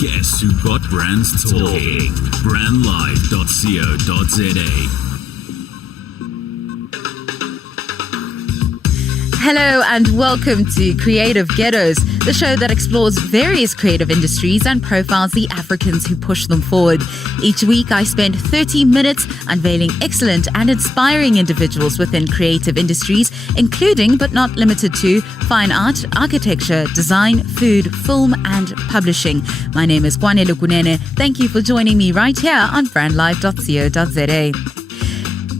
Yes, who got brands talking. Brandlive.co.za. Hello and welcome to Creative Ghettos, the show that explores various creative industries and profiles the Africans who push them forward. Each week I spend 30 minutes unveiling excellent and inspiring individuals within creative industries, including but not limited to fine art, architecture, design, food, film and publishing. My name is Kwanele Kunene. Thank you for joining me right here on brandlive.co.za.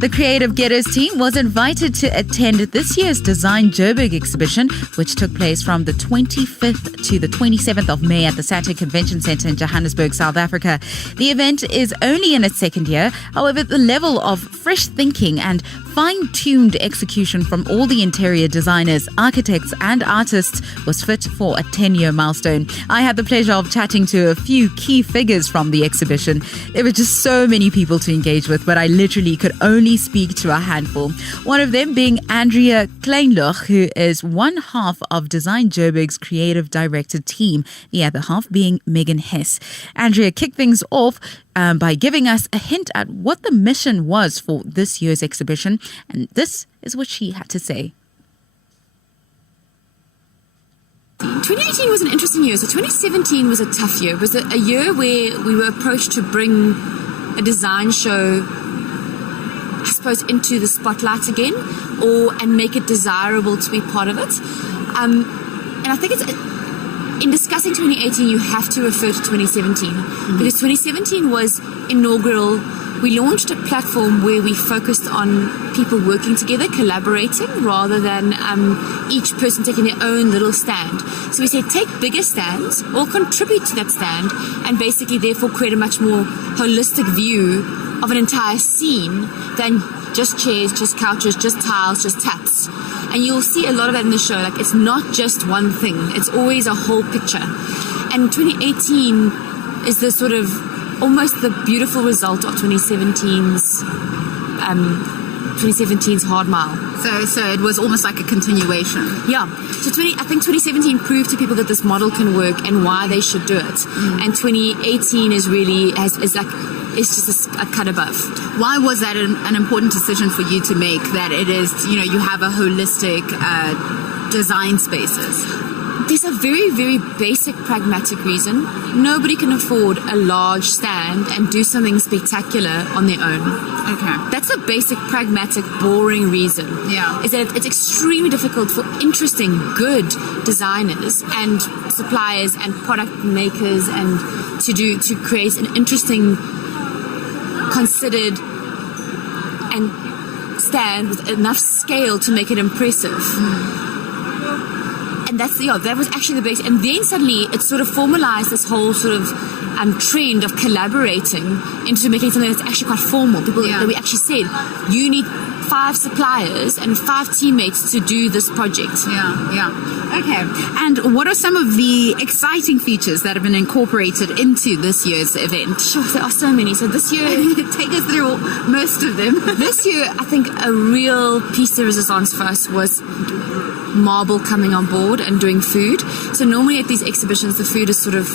The Creative Ghettos team was invited to attend this year's Design Joburg exhibition, which took place from the 25th to the 27th of May at the Saturn Convention Centre in Johannesburg, South Africa. The event is only in its second year. However, the level of fresh thinking and fine-tuned execution from all the interior designers, architects and artists was fit for a 10-year milestone. I had the pleasure of chatting to a few key figures from the exhibition. There were just so many people to engage with, but I literally could only speak to a handful. One of them being Andrea Kleinloch, who is one half of Design Joburg's creative director team, the other half being Megan Hess. Andrea kicked things off by giving us a hint at what the mission was for this year's exhibition, and this is what she had to say. 2018 was an interesting year. So 2017 was a tough year. It was a year where we were approached to bring a design show, I suppose, into the spotlight again, and make it desirable to be part of it. And I think in discussing 2018, you have to refer to 2017 because 2017 was inaugural. We launched a platform where we focused on people working together, collaborating, rather than each person taking their own little stand. So we said, take bigger stands or contribute to that stand and basically therefore create a much more holistic view of an entire scene than just chairs, just couches, just tiles, just taps. And you'll see a lot of that in the show. Like, it's not just one thing. It's always a whole picture. And 2018 is the sort of almost the beautiful result of 2017's hard mile. So it was almost like a continuation. Yeah. So I think 2017 proved to people that this model can work and why they should do it. And 2018 is really it's just a cut above. Why was that an important decision for you to make, that it is, you have a holistic design spaces? There's a very, very basic pragmatic reason. Nobody can afford a large stand and do something spectacular on their own. Okay. That's a basic, pragmatic, boring reason. Yeah. Is that it's extremely difficult for interesting, good designers and suppliers and product makers and to create an interesting, considered and stand with enough scale to make it impressive. And that was actually the base. And then suddenly it sort of formalized this whole sort of trend of collaborating into making something that's actually quite formal. That we actually said, you need 5 suppliers and 5 teammates to do this project. Yeah. Okay. And what are some of the exciting features that have been incorporated into this year's event? Sure, there are so many. So this year, take us through most of them. This year, I think a real piece de resistance for us was marble coming on board and doing food. So normally at these exhibitions, the food is sort of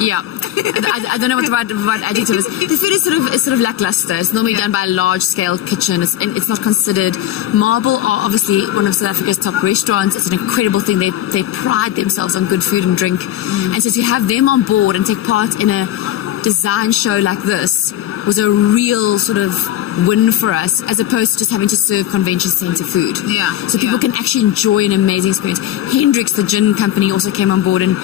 yeah. I don't know what the right adjective is. The food is sort of lackluster. It's normally done by a large scale kitchen. It's not considered. Marble are obviously one of South Africa's top restaurants. It's an incredible thing. They pride themselves on good food and drink. And so to have them on board and take part in a design show like this was a real sort of win for us, as opposed to just having to serve convention center food. Yeah. So people can actually enjoy an amazing experience. Hendrix, the gin company, also came on board, and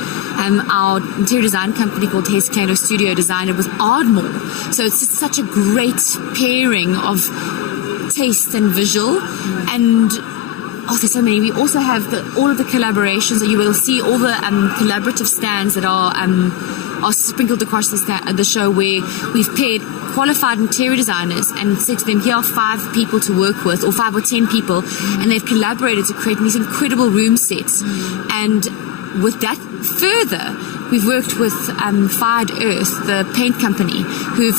our interior design company called Hess Kwanele Studio designed it with Ardmore. So it's just such a great pairing of taste and visual. And there's so many. We also have all of the collaborations that you will see, all the collaborative stands that are sprinkled across the show, where we've paired qualified interior designers and said to them, here are 5 people to work with, or 5 or 10 people, and they've collaborated to create these incredible room sets. And with that further, we've worked with Fired Earth, the paint company, who've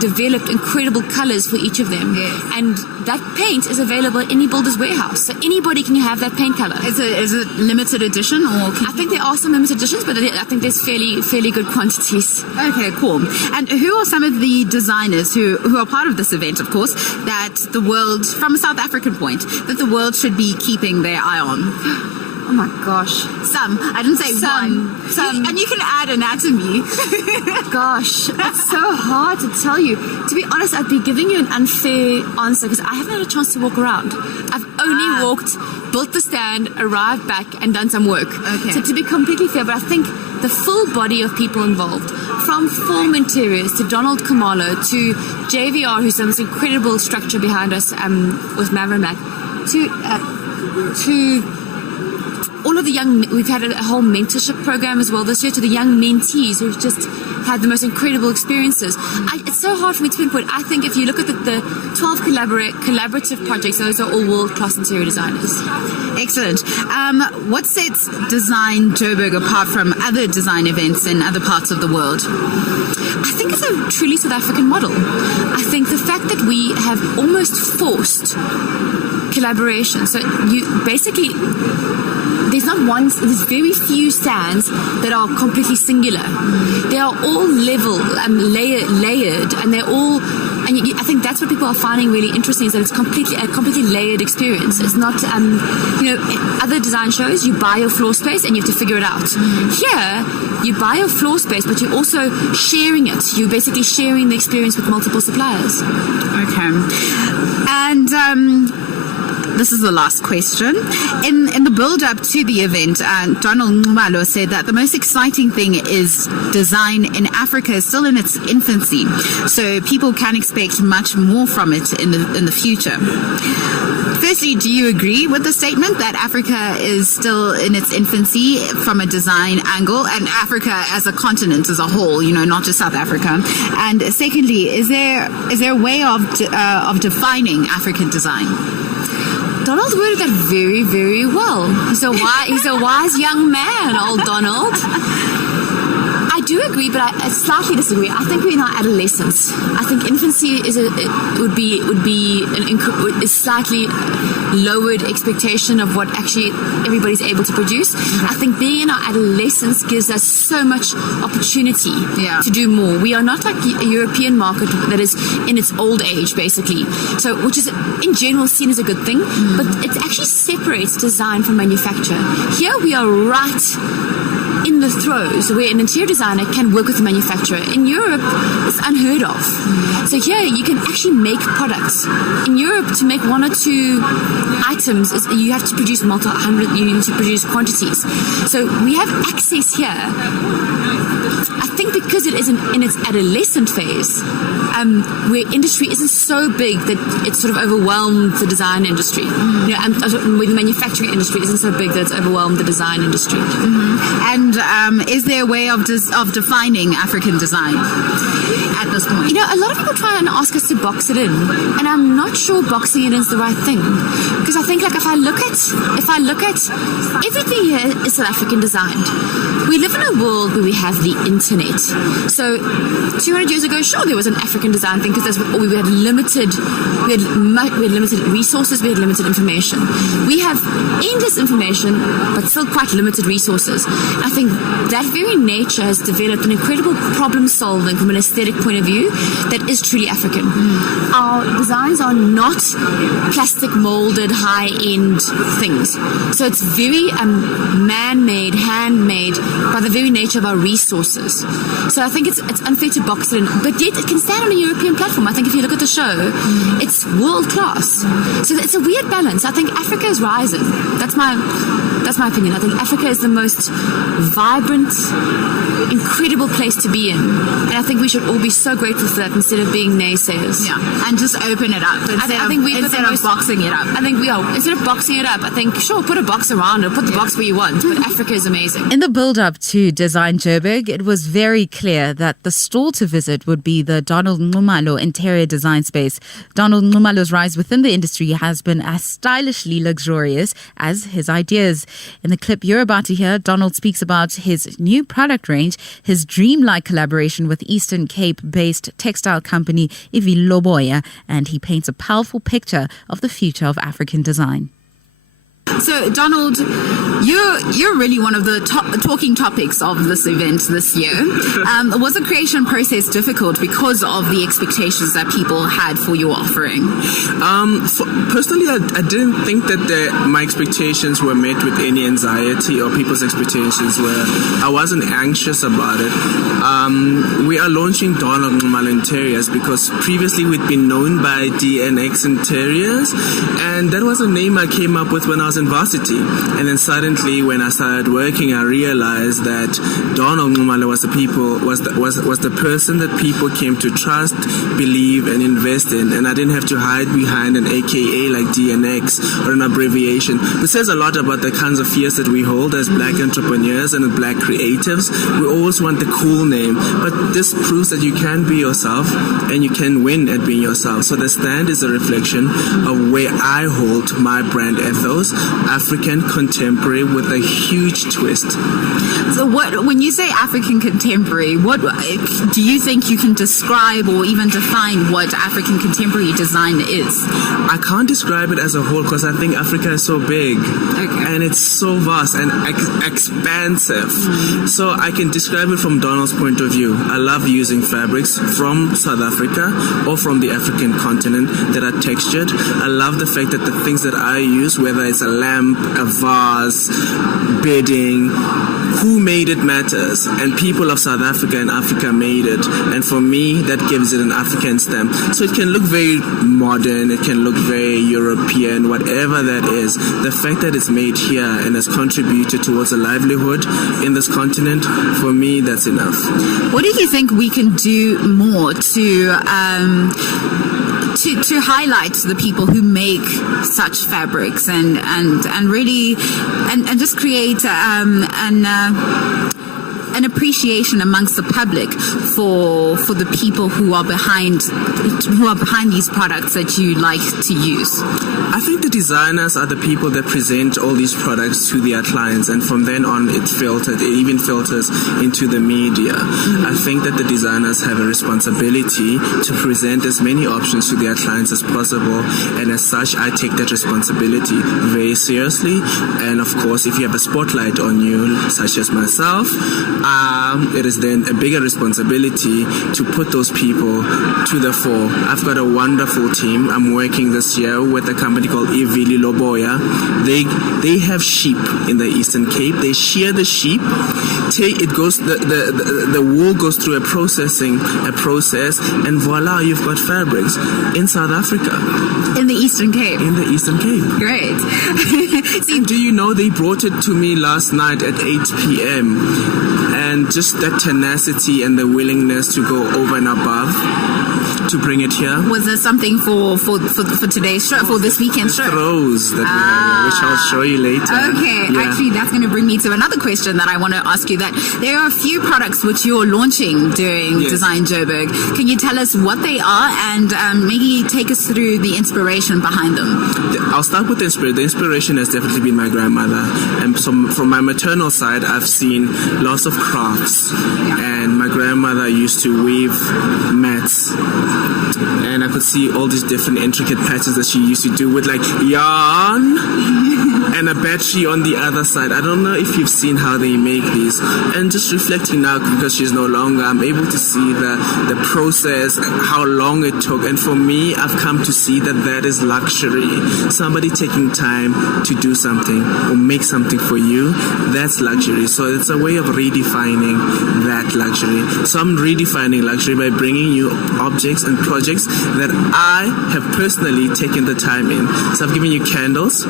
developed incredible colors for each of them. Yes. And that paint is available at any builder's warehouse. So anybody can have that paint color. Is it limited edition or? I think there are some limited editions, but I think there's fairly good quantities. Okay, cool. And who are some of the designers who are part of this event, of course, that the world, from a South African point, that the world should be keeping their eye on? Oh my gosh. Some. I didn't say Some. one. Some. And you can add anatomy. Gosh, it's so hard to tell you. To be honest, I'd be giving you an unfair answer because I haven't had a chance to walk around. I've only walked, built the stand, arrived back, and done some work. Okay. So to be completely fair, but I think the full body of people involved, from Form Interiors to Donald Kamalo to JVR, who's done this incredible structure behind us with Mavermac, to all of the young, we've had a whole mentorship program as well this year, to the young mentees who've just had the most incredible experiences. It's so hard for me to pinpoint. I think if you look at the 12 collaborative projects, those are all world-class interior designers. Excellent. What sets Design Joburg apart from other design events in other parts of the world? I think it's a truly South African model. I think the fact that we have almost forced collaboration. So you basically, there's very few stands that are completely singular. They are all level, layered, and they're all. And I think that's what people are finding really interesting, is that it's a completely layered experience. It's not, other design shows, you buy your floor space and you have to figure it out. Here, you buy your floor space, but you're also sharing it. You're basically sharing the experience with multiple suppliers. Okay. And this is the last question. In the build-up to the event, Donald Kumalo said that the most exciting thing is design in Africa is still in its infancy, so people can expect much more from it in the future. Firstly, do you agree with the statement that Africa is still in its infancy from a design angle, and Africa as a continent as a whole, not just South Africa? And secondly, is there a way of defining African design? Donald worded that very, very well. He's a wise young man, old Donald. I do agree, but I slightly disagree. I think we're in our adolescence. I think infancy would be a slightly lowered expectation of what actually everybody's able to produce. I think being in our adolescence gives us so much opportunity to do more. We are not like a European market that is in its old age, basically. So, which is in general seen as a good thing, but it actually separates design from manufacture. Here we are right in the throes where an interior designer can work with a manufacturer. In Europe, it's unheard of. So here you can actually make products. In Europe, to make one or two items, you have to produce you need to produce quantities. So we have access here. I think because it is in its adolescent phase, where industry isn't so big that it sort of overwhelmed the design industry. Where the manufacturing industry isn't so big that it's overwhelmed the design industry. And is there a way of defining African design at this point? A lot of people try and ask us to box it in, and I'm not sure boxing it in is the right thing, because I think if I look at everything here is South African designed. We live in a world where we have the internet. So 200 years ago, sure, there was an African design thing because we had limited resources, we had limited information. We have endless information, but still quite limited resources. I think that very nature has developed an incredible problem solving from an aesthetic point of view that is truly African. Our designs are not plastic molded high-end things. So it's very man-made, handmade by the very nature of our resources. So I think it's unfair to box it in, but yet it can stand on a European platform. I think if you look at the show, it's world-class. So it's a weird balance. I think Africa is rising. That's my opinion. I think Africa is the most vibrant, incredible place to be in. And I think we should all be so grateful for that instead of being naysayers. Yeah, and just open it up instead of boxing it up. I think instead of boxing it up, I think, sure, put a box around it, put the box where you want, but Africa is amazing. In the build-up to Design Joburg, it was very clear that the stall to visit would be the Donald Kumalo interior design space. Donald Kumalo's rise within the industry has been as stylishly luxurious as his ideas. In the clip you're about to hear, Donald speaks about his new product range, his dreamlike collaboration with Eastern Cape-based textile company Loboya, and he paints a powerful picture of the future of African design. So, Donald, you're really one of the talking topics of this event this year. Was the creation process difficult because of the expectations that people had for your offering? Personally, I didn't think that my expectations were met with any anxiety, or people's expectations were. I wasn't anxious about it. We are launching Donald Interiors because previously we'd been known by DNX Interiors, and that was a name I came up with when I was in varsity. And then suddenly, when I started working, I realized that Donald Nxumalo was the person that people came to trust, believe, and invest in. And I didn't have to hide behind an AKA like DNX or an abbreviation. It says a lot about the kinds of fears that we hold as black entrepreneurs and black creatives. We always want the cool name, but this proves that you can be yourself and you can win at being yourself. So the stand is a reflection of where I hold my brand ethos, African contemporary with a huge twist. So when you say African contemporary, what do you think you can describe or even define what African contemporary design is? I can't describe it as a whole because I think Africa is so big and it's so vast and expansive. So I can describe it from Donald's point of view. I love using fabrics from South Africa or from the African continent that are textured. I love the fact that the things that I use, whether it's a lamp, a vase, bedding, who made it matters, and people of South Africa and Africa made it, and for me that gives it an African stamp. So it can look very modern, it can look very European, whatever that is. The fact that it's made here and has contributed towards a livelihood in this continent, for me that's enough. What do you think we can do more to highlight the people who make such fabrics and really and just create an appreciation amongst the public for the people who are behind these products that you like to use? I think the designers are the people that present all these products to their clients, and from then on it even filters into the media. I think that the designers have a responsibility to present as many options to their clients as possible, and as such I take that responsibility very seriously. And of course, if you have a spotlight on you, such as myself, it is then a bigger responsibility to put those people to the fore. I've got a wonderful team. I'm working this year with a company called Loboya. They have sheep in the Eastern Cape. They shear the sheep. The wool goes through a process, and voila, you've got fabrics in South Africa. In the Eastern Cape. In the Eastern Cape. Great. And do you know they brought it to me last night at 8 p.m. And just that tenacity and the willingness to go over and above to bring it here. Was there something for today's show, for this weekend's show? Throws that we have, which I'll show you later. Okay, yeah. Actually that's going to bring me to another question that I want to ask you, that there are a few products which you're launching during Design Joburg. Can you tell us what they are and maybe take us through the inspiration behind them? I'll start with the inspiration. The inspiration has definitely been my grandmother, and from my maternal side I've seen lots of crafts, and my grandmother used to weave mats, and I could see all these different intricate patterns that she used to do with like yarn and a battery on the other side. I don't know if you've seen how they make these, and just reflecting now because she's no longer, I'm able to see the process, how long it took, and for me I've come to see that is luxury. Somebody taking time to do something or make something for you, that's luxury. So it's a way of redefining that luxury. So I'm redefining luxury by bringing you objects and projects that I have personally taken the time in. So I've given you candles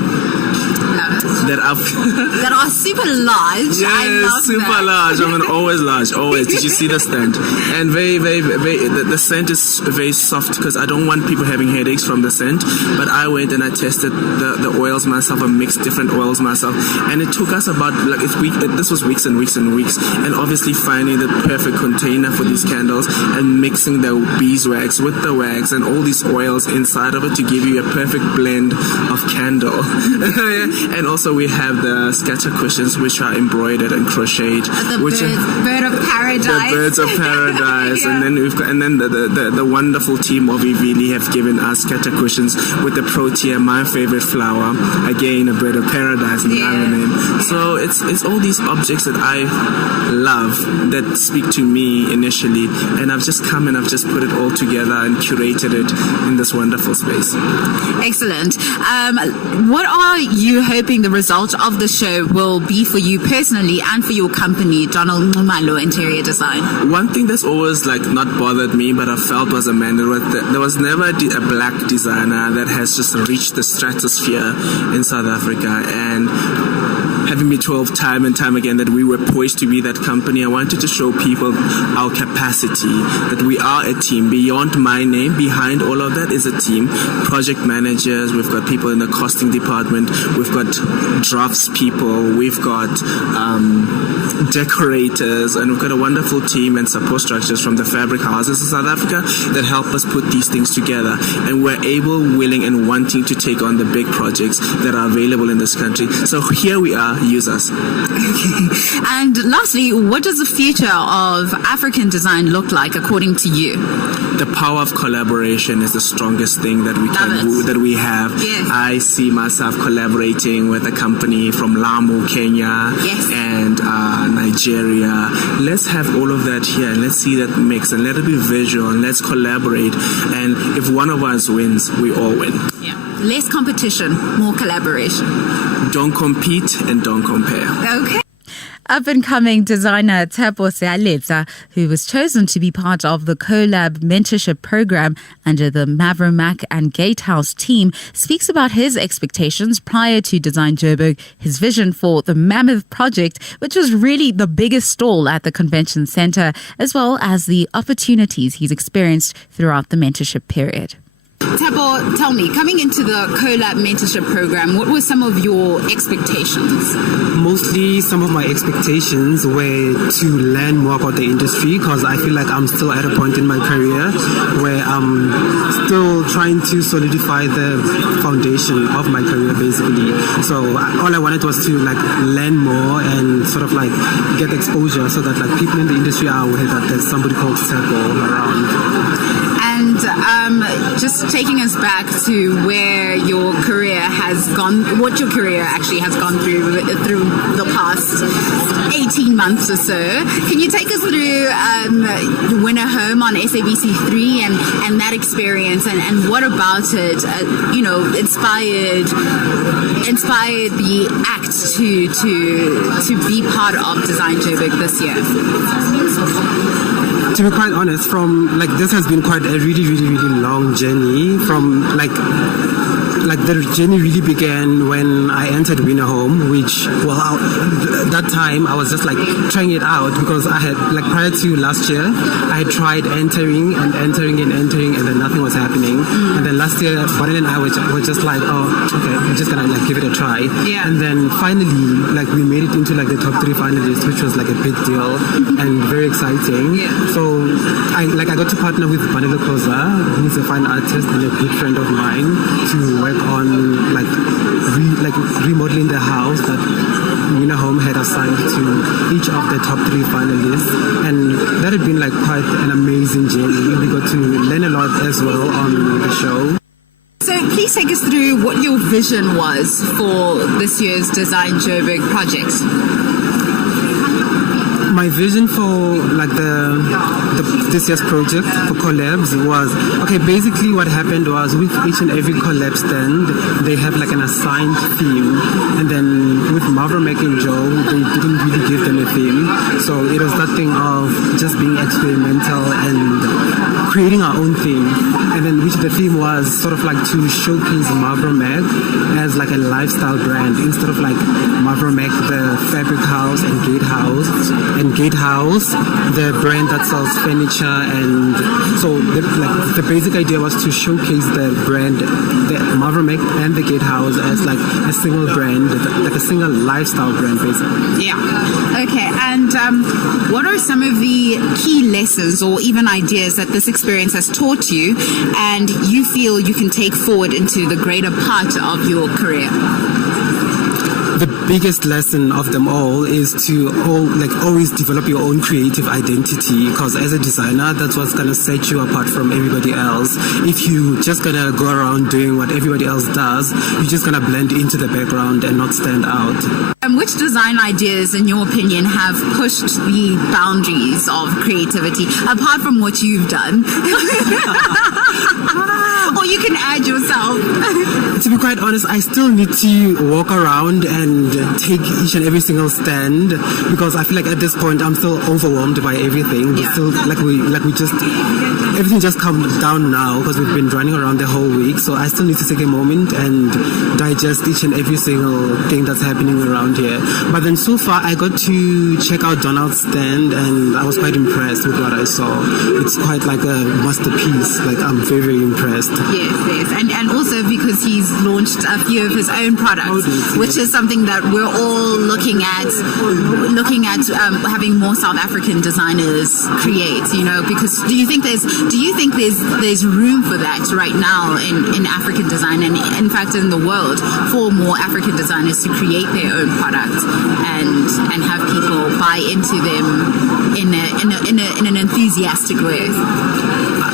that are super large. Yes, I love super that. large. I mean, always large, always. Did you see the stand? And very, very, very. The scent is very soft because I don't want people having headaches from the scent. But I went and I tested the oils myself. I mixed different oils myself, and it took us about this was weeks and weeks and weeks. And obviously finding the perfect container for these candles and mixing the beeswax with the wax and all these oils inside of it to give you a perfect blend of candle. And also also we have the scatter cushions, which are embroidered and crocheted. The which bird of paradise. The birds of paradise. Yeah. And then we've got, and then the wonderful team of Ivili have given us scatter cushions with the protea, my favorite flower. Again, a bird of paradise in the name. So it's all these objects that I love that speak to me initially, and I've just come and I've just put it all together and curated it in this wonderful space. Excellent. What are you hoping the result of the show will be for you personally and for your company, Donald Ngumalo Interior Design? One thing that's always not bothered me, but I felt was a mandate, there was never a black designer that has just reached the stratosphere in South Africa, and having been told time and time again that we were poised to be that company, I wanted to show people our capacity, that we are a team. Beyond my name, behind all of that is a team. Project managers, we've got people in the costing department, we've got drafts people, we've got decorators, and we've got a wonderful team and support structures from the fabric houses in South Africa that help us put these things together. And we're able, willing, and wanting to take on the big projects that are available in this country. So here we are. Use us. Okay. And lastly, what does the future of African design look like according to you? The power of collaboration is the strongest thing that we have. Yes. I see myself collaborating with a company from Lamu, Kenya, and Nigeria. Let's have all of that here, and let's see that mix, and let it be visual, and let's collaborate. And if one of us wins, we all win. Yeah. Less competition, more collaboration. Don't compete and don't compare. Okay. Up-and-coming designer Tshepo Sealetsa, who was chosen to be part of the Collab mentorship program under the Mavromac and Gatehouse team, speaks about his expectations prior to Design Joburg, his vision for the Mammoth project, which was really the biggest stall at the convention center, as well as the opportunities he's experienced throughout the mentorship period. Tshepo, tell me, coming into the Collab mentorship program, what were some of your expectations? Mostly some of my expectations were to learn more about the industry, because I feel like I'm still at a point in my career where I'm still trying to solidify the foundation of my career, basically. So all I wanted was to learn more and sort of get exposure, so that people in the industry are aware that there's somebody called Tshepo around. And just taking us back to where your career has gone, what your career actually has gone through the past 18 months or so. Can you take us through Winner Home on SABC3 and that experience, and what about it, inspired the act to be part of Design Joburg this year? To be quite honest, this has been quite a really, really, really long journey. From the journey really began when I entered Winner Home, which, that time I was just trying it out, because I had prior to last year, I had tried entering, and then nothing was happening. And then last year, Kwanele and I were just okay, we're just gonna give it a try. Yeah. And then finally, we made it into the top 3 finalists, which was a big deal and very exciting. Yeah. So I got to partner with Kwanele Kunene, who's a fine artist and a good friend of mine, to work on remodeling the house that Winner Home had assigned to each of the top 3 finalists, and that had been quite an amazing journey. We got to learn a lot as well on the show. So please take us through what your vision was for this year's Design Joburg project. My vision for this year's project for collabs was, basically what happened was, with each and every collab stand, they have an assigned theme, and then with Mavromac and Joe, they didn't really give them a theme. So it was that thing of just being experimental and creating our own theme. And then which the theme was sort of to showcase Mavromac as a lifestyle brand, instead of Mavromac, the fabric house, and Gatehouse, the brand that sells furniture. And so the basic idea was to showcase the brand, the Mavromac and the Gatehouse, as a single brand, a single lifestyle brand, basically. Yeah. Okay. And what are some of the key lessons or even ideas that this experience has taught you and you feel you can take forward into the greater part of your career? The biggest lesson of them all is to always develop your own creative identity, because as a designer, that's what's going to set you apart from everybody else. If you just going to go around doing what everybody else does, you're just going to blend into the background and not stand out. Which design ideas, in your opinion, have pushed the boundaries of creativity, apart from what you've done? Or you can add yourself. To be quite honest, I still need to walk around and take each and every single stand, because I feel like at this point I'm still overwhelmed by everything. Yeah. Still everything just comes down now because we've been running around the whole week. So I still need to take a moment and digest each and every single thing that's happening around here. But then so far I got to check out Donald's stand and I was quite impressed with what I saw. It's quite like a masterpiece. Like, I'm very, very impressed. Yes. And also because he's launched a few of his own products, which is something that we're all looking at having more South African designers create, because do you think there's room for that right now in African design, and in fact in the world, for more African designers to create their own products and have people buy into them in an enthusiastic way?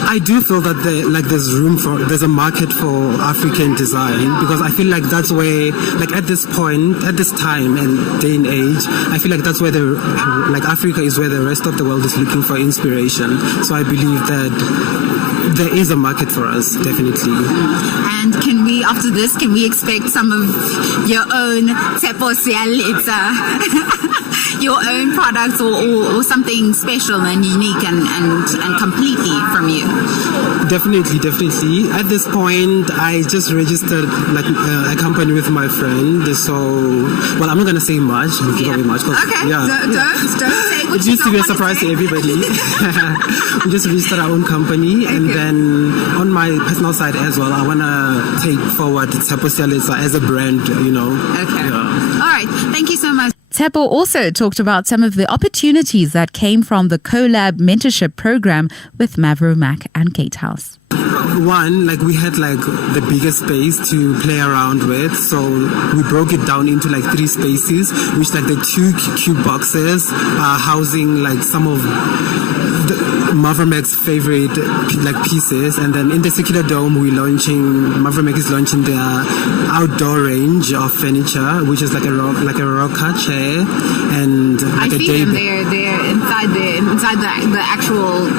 I do feel that there's a market for African design, because I feel like that's where, like at this time and day and age, I feel like that's where Africa is where the rest of the world is looking for inspiration. So I believe that there is a market for us, definitely. And after this, can we expect some of your own your own products or something special and unique and completely from you? Definitely. At this point, I just registered a company with my friend. So, I'm not gonna say much. Give away much. Okay. Yeah. Don't say what it you needs to be a don't surprise to want to say. everybody. We just registered our own company, and then on my personal side as well, I wanna take forward Tshepo Siyaletsa as a brand. Okay. Yeah. All right. Thank you so much. Tshepo also talked about some of the opportunities that came from the Collab mentorship program with Mavro Mac and Ghettos. One, we had the biggest space to play around with, so we broke it down into 3 spaces, which the 2 cube boxes are housing some of Mavro Mac's favorite pieces, and then in the circular dome Mavro Mac is launching their outdoor range of furniture, which is a rocker chair and I a see them. They're inside the actual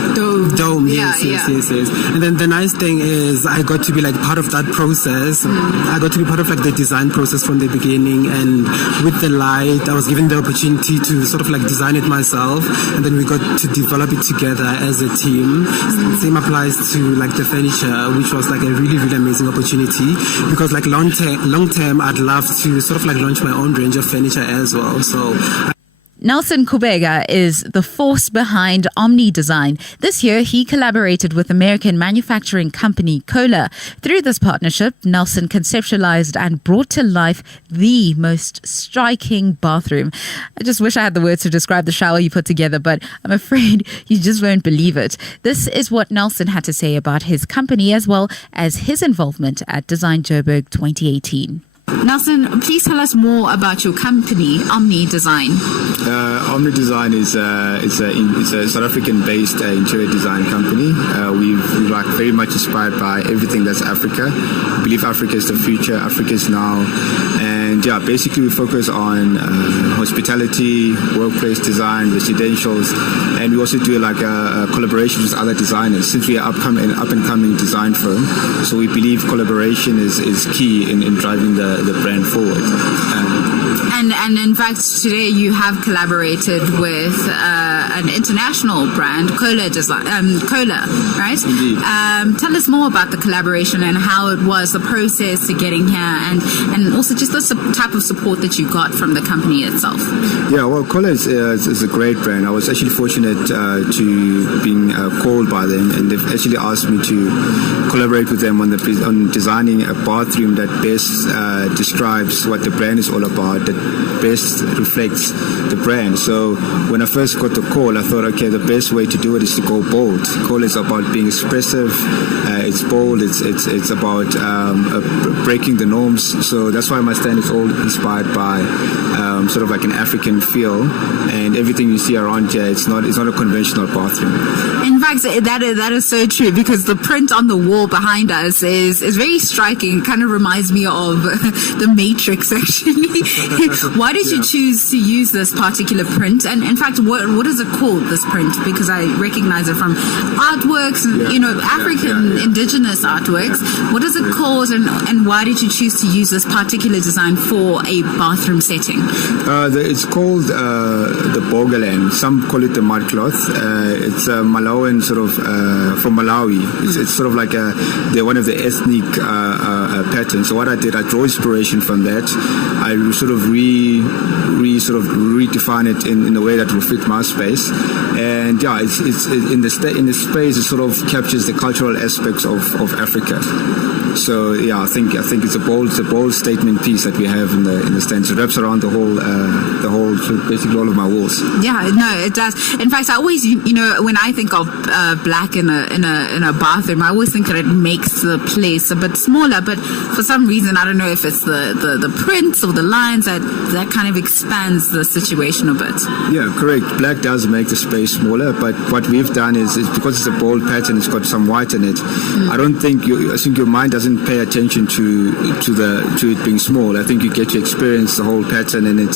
dome. Yes. And then the nice thing is I got to be part of that process. I got to be part of the design process from the beginning, and with the light I was given the opportunity to sort of design it myself, and then we got to develop it together as a team. Same applies to the furniture, which was a really, really amazing opportunity, because long term I'd love to sort of launch my own range of furniture as well. So Nelson Kubega is the force behind Omni Design. This year, he collaborated with American manufacturing company Kohler. Through this partnership, Nelson conceptualized and brought to life the most striking bathroom. I just wish I had the words to describe the shower you put together, but I'm afraid you just won't believe it. This is what Nelson had to say about his company as well as his involvement at Design Joburg 2018. Nelson, please tell us more about your company, Omni Design. Omni Design is it's a South African-based interior design company. We're very much inspired by everything that's Africa. We believe Africa is the future. Africa is now. And basically we focus on hospitality, workplace design, residentials, and we also do a collaboration with other designers, since we are up and coming design firm. So we believe collaboration is key in driving the brand forward. And in fact, today you have collaborated with an international brand, Kohler, right? Indeed. Tell us more about the collaboration and how it was, the process to getting here, and also just the type of support that you got from the company itself. Yeah, well, Kohler is a great brand. I was actually fortunate to being called by them, and they've actually asked me to collaborate with them on designing a bathroom that best describes what the brand is all about, that best reflects the brand. So when I first got the call, I thought, okay, the best way to do it is to go bold. Kohler is about being expressive, it's bold. It's about breaking the norms. So that's why my stand is all inspired by sort of like an African feel, and everything you see around here, it's not a conventional bathroom. In fact, that is so true, because the print on the wall behind us is very striking. It kind of reminds me of the Matrix, actually. Why did you choose to use this particular print? And in fact, what is it called, this print? Because I recognize it from artworks, and African indigenous artworks. What is it called, and why did you choose to use this particular design for a bathroom setting? It's called the Bogalan. Some call it the mud cloth. It's a Malawian sort of from Malawi. It's sort of like they're one of the ethnic patterns. So what I did, I draw inspiration from that. I sort of redefine it in a way that will fit my space. And yeah, it's in the space. It sort of captures the cultural aspects of Africa. So yeah, I think it's a bold statement piece that we have in the stand. It wraps around the whole basically all of my walls. Yeah, no, it does. In fact, I always, when I think of black in a bathroom, I always think that it makes the place a bit smaller. But for some reason, I don't know if it's the prints or the lines that kind of expands the situation a bit. Yeah, correct. Black does make the space smaller, but what we've done is because it's a bold pattern, it's got some white in it. I think your mind doesn't pay attention to it being small. I think you get to experience the whole pattern, and it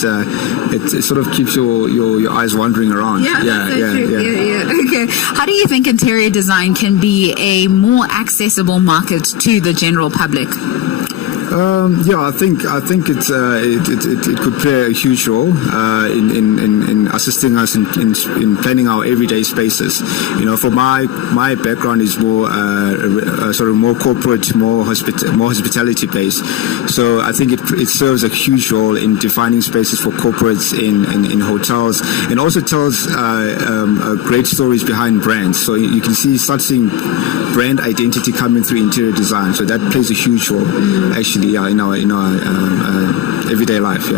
sort of keeps your eyes wandering around. Yeah. Okay. How do you think interior design can be a more accessible market to the general public? I think it could play a huge role in assisting us in planning our everyday spaces. For my background is more sort of more corporate, more hospitality based. So I think it serves a huge role in defining spaces for corporates in hotels, and also tells great stories behind brands. So you can start seeing brand identity coming through interior design. So that plays a huge role actually. In our everyday life.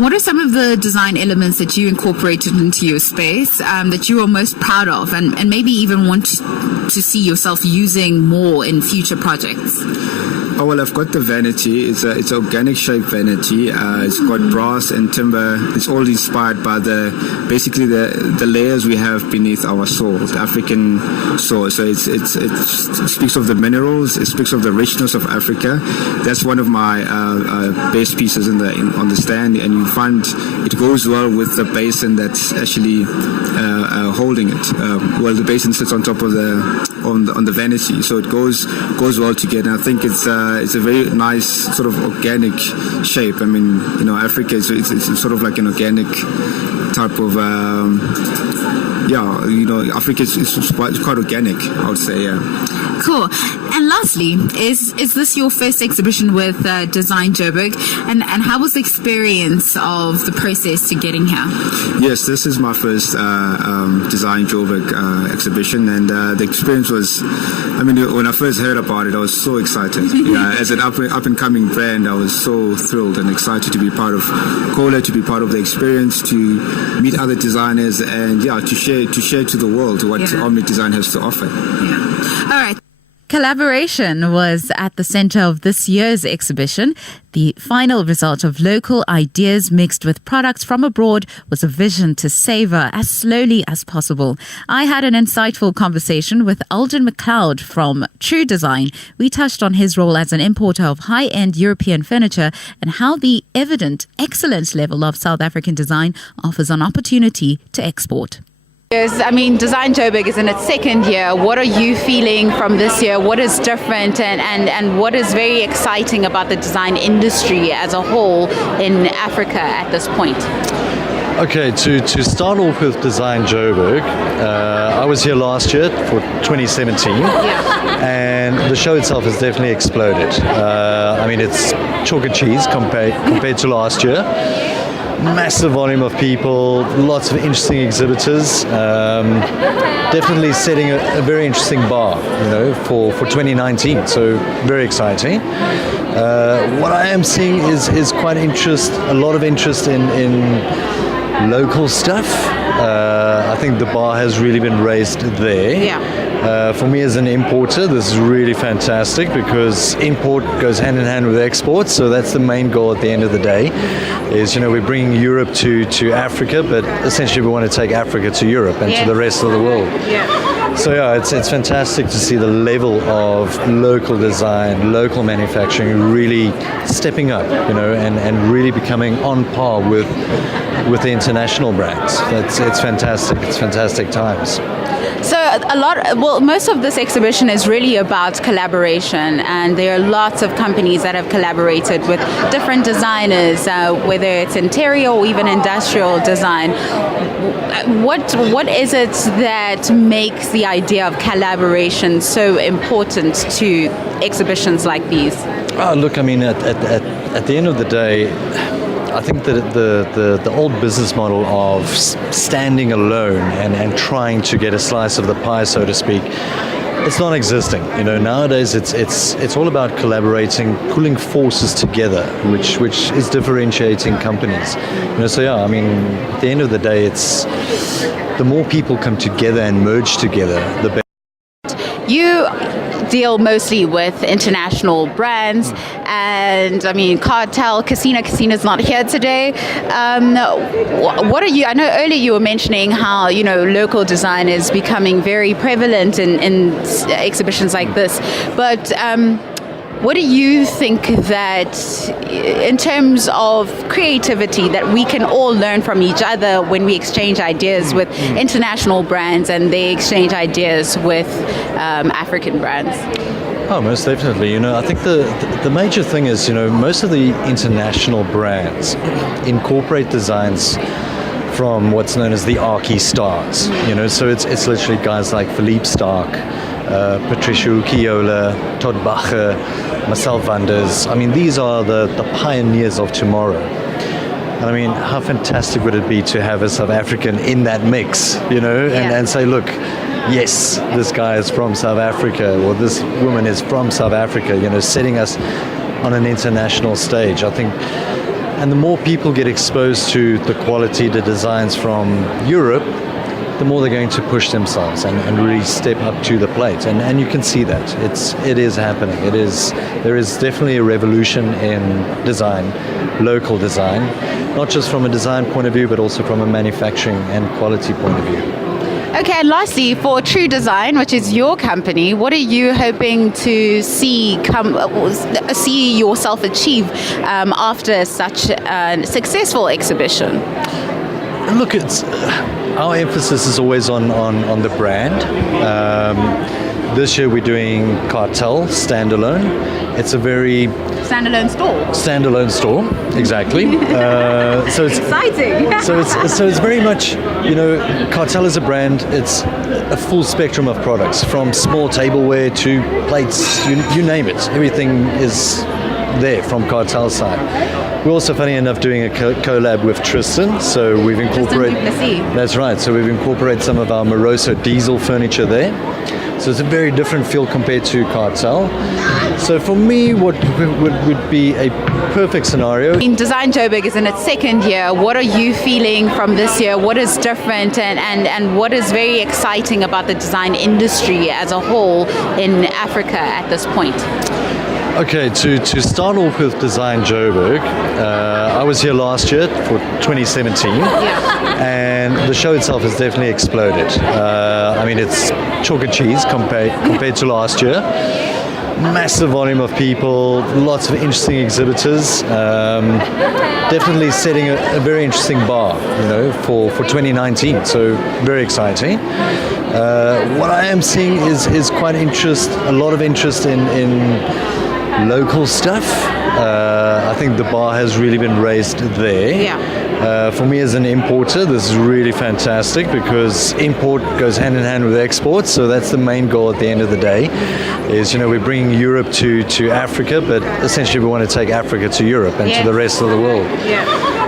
What are some of the design elements that you incorporated into your space that you are most proud of, and maybe even want to see yourself using more in future projects? Oh, well, I've got the vanity. It's an organic shaped vanity. It's got brass and timber. It's all inspired by basically the layers we have beneath our soil, the African soil. So it speaks of the minerals. It speaks of the richness of Africa. That's one of my best pieces on the stand, and you find it goes well with the basin that's actually holding it. The basin sits on top of on the vanity, so it goes well together. And I think it's a very nice sort of organic shape. I mean, Africa is it's sort of like an organic type of Africa is quite organic, I would say. Yeah. Cool. And lastly, is this your first exhibition with Design Joburg? And how was the experience of the process to getting here? Yes, this is my first Design Joburg exhibition, and the experience was, when I first heard about it, I was so excited. As an up and coming brand, I was so thrilled and excited to be part of Cola, to be part of the experience, to meet other designers, and to share to the world what Omni Design has to offer. Yeah. All right. Collaboration was at the center of this year's exhibition. The final result of local ideas mixed with products from abroad was a vision to savor as slowly as possible. I had an insightful conversation with Alden McLeod from True Design. We touched on his role as an importer of high-end European furniture and how the evident excellent level of South African design offers an opportunity to export. Yes, Design Joburg is in its second year. What are you feeling from this year? What is different and what is very exciting about the design industry as a whole in Africa at this point? Okay, to start off with Design Joburg, I was here last year for 2017, and the show itself has definitely exploded. It's chalk and cheese compared to last year. Massive volume of people, lots of interesting exhibitors, definitely setting a very interesting bar, for 2019. So very exciting. What I am seeing is quite a lot of interest in local stuff. I think the bar has really been raised there. For me as an importer, this is really fantastic because import goes hand in hand with export. So that's the main goal at the end of the day. Is we're bringing Europe to Africa, but essentially we want to take Africa to Europe and to the rest of the world. So it's fantastic to see the level of local design, local manufacturing really stepping up, and really becoming on par with the international brands. It's fantastic. It's fantastic times. So most of this exhibition is really about collaboration, and there are lots of companies that have collaborated with different designers, whether it's interior or even industrial design. What is it that makes the idea of collaboration so important to exhibitions like these? Oh, look, I mean, at the end of the day, I think that the old business model of standing alone and trying to get a slice of the pie, so to speak, it's non-existing. Nowadays it's all about collaborating, pulling forces together, which is differentiating companies. I mean, at the end of the day, it's the more people come together and merge together, the better. You deal mostly with international brands, and I mean, Cartel, Casina's not here today. What are you? I know earlier you were mentioning how local design is becoming very prevalent in exhibitions like this, but what do you think that, in terms of creativity, that we can all learn from each other when we exchange ideas with international brands and they exchange ideas with African brands? Oh, most definitely. I think the major thing is, most of the international brands incorporate designs from what's known as the Archie stars. So it's literally guys like Philippe Stark, Patricia Ukiola, Todd Bacher, Marcel Wanders. I mean, these are the pioneers of tomorrow. And I mean, how fantastic would it be to have a South African in that mix, and say, look, yes, this guy is from South Africa, or this woman is from South Africa, setting us on an international stage. I think, and the more people get exposed to the quality, the designs from Europe, the more they're going to push themselves and really step up to the plate. And you can see that. It is happening. There is definitely a revolution in design, local design, not just from a design point of view, but also from a manufacturing and quality point of view. Okay, and lastly, for True Design, which is your company, what are you hoping to see yourself achieve after such a successful exhibition? Look, our emphasis is always on the brand. This year we're doing Cartel standalone. It's a very standalone store, exactly. So it's exciting. so it's very much, Cartel is a brand. It's a full spectrum of products, from small tableware to plates, you name it. Everything is there from Cartel's side. We're also, funny enough, doing a collab with Tristan, so we've incorporated. That's right. So we've incorporated some of our Moroso diesel furniture there. So it's a very different feel compared to Cartel. So for me, what would be a perfect scenario? Design Joburg is in its second year. What are you feeling from this year? What is different and what is very exciting about the design industry as a whole in Africa at this point? Okay, to start off with Design Joburg, I was here last year for 2017, and the show itself has definitely exploded. I mean, it's chalk and cheese compared to last year. Massive volume of people, lots of interesting exhibitors, definitely setting a very interesting bar, for 2019. So very exciting. What I am seeing is quite a lot of interest in local stuff. I think the bar has really been raised there. For me as an importer, this is really fantastic because import goes hand in hand with export. So that's the main goal at the end of the day. Is we're bringing Europe to Africa, but essentially we want to take Africa to Europe and to the rest of the world.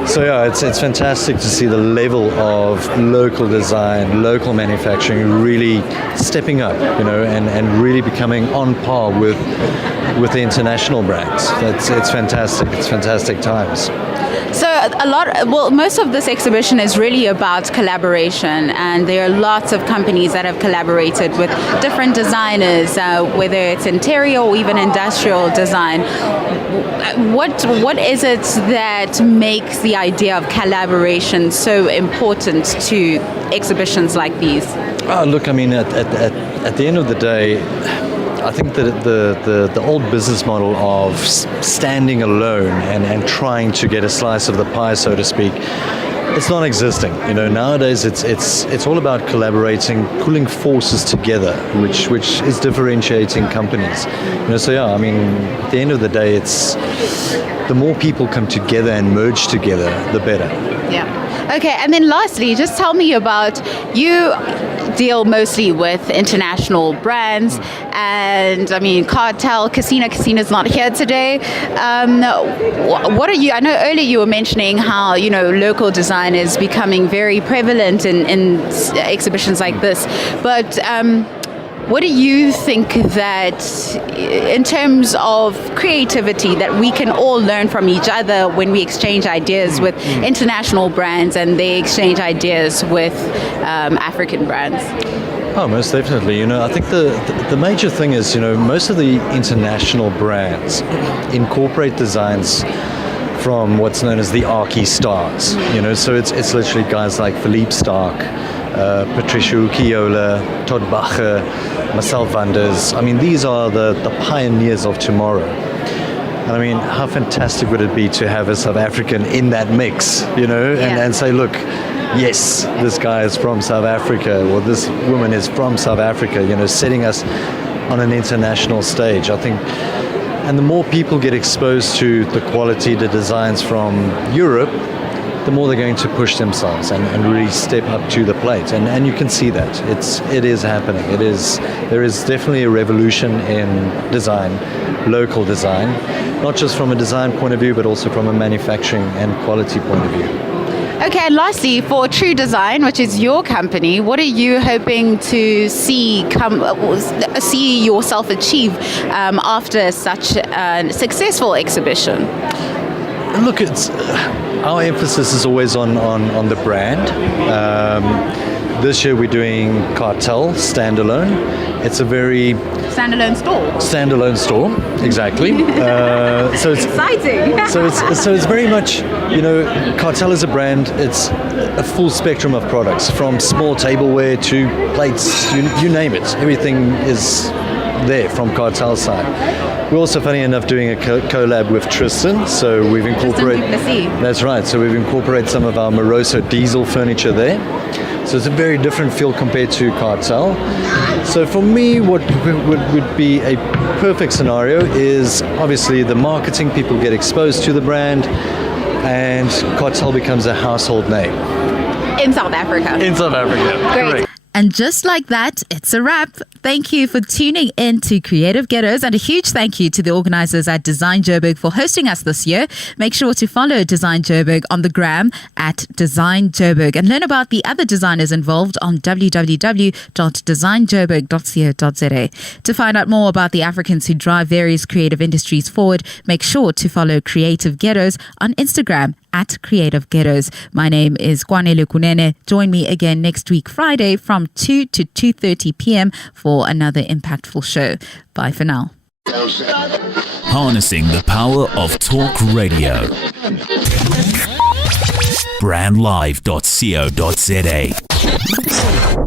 So it's fantastic to see the level of local design, local manufacturing really stepping up, and really becoming on par with the international brands. It's fantastic. It's fantastic times. So most of this exhibition is really about collaboration, and there are lots of companies that have collaborated with different designers, whether it's interior or even industrial design. What is it that makes the idea of collaboration so important to exhibitions like these? Look, I mean, at the end of the day, I think that the old business model of standing alone and trying to get a slice of the pie, so to speak, it's non-existing. Nowadays it's all about collaborating, pulling forces together, which is differentiating companies. So yeah, I mean, at the end of the day, it's the more people come together and merge together, the better. Yeah. Okay, and then lastly, just tell me about, you deal mostly with international brands, and I mean, Cartel, Casino's not here today. What are you, I know earlier you were mentioning how, local design is becoming very prevalent in exhibitions like this, but what do you think that, in terms of creativity, that we can all learn from each other when we exchange ideas with international brands and they exchange ideas with African brands? Oh, most definitely. I think the major thing is, most of the international brands incorporate designs from what's known as the Archie stars. So it's literally guys like Philippe Stark, Patricia Ukiola, Todd Bacher, Marcel Wanders. I mean, these are the pioneers of tomorrow. And I mean, how fantastic would it be to have a South African in that mix, and say, look, yes, this guy is from South Africa, or this woman is from South Africa, setting us on an international stage. I think, and the more people get exposed to the quality, the designs from Europe, the more they're going to push themselves and really step up to the plate. And you can see that. It is happening. There is definitely a revolution in design, local design, not just from a design point of view, but also from a manufacturing and quality point of view. Okay, and lastly, for True Design, which is your company, what are you hoping to see yourself achieve after such a successful exhibition? Look, our emphasis is always on the brand. This year we're doing Cartel standalone. It's a very standalone store, exactly. So it's exciting. so it's very much, Cartel is a brand. It's a full spectrum of products, from small tableware to plates, you name it. Everything is there from Cartel's side. We're also, funny enough, doing a collab with Tristan, so we've incorporated. That's right. So we've incorporated some of our Moroso diesel furniture there. So it's a very different feel compared to Cartel. So for me, what would be a perfect scenario is obviously the marketing. People get exposed to the brand, and Cartel becomes a household name in South Africa. Great. Correct. And just like that, it's a wrap. Thank you for tuning in to Creative Ghettos, and a huge thank you to the organizers at Design Joburg for hosting us this year. Make sure to follow Design Joburg on the gram at Design Joburg and learn about the other designers involved on www.designjoburg.co.za. To find out more about the Africans who drive various creative industries forward, make sure to follow Creative Ghettos on Instagram at Creative Ghettos. My name is Kwanele Kunene. Join me again next week, Friday, from 2 to 2:30 p.m. for another impactful show. Bye for now. Harnessing the power of talk radio. Brandlive.co.za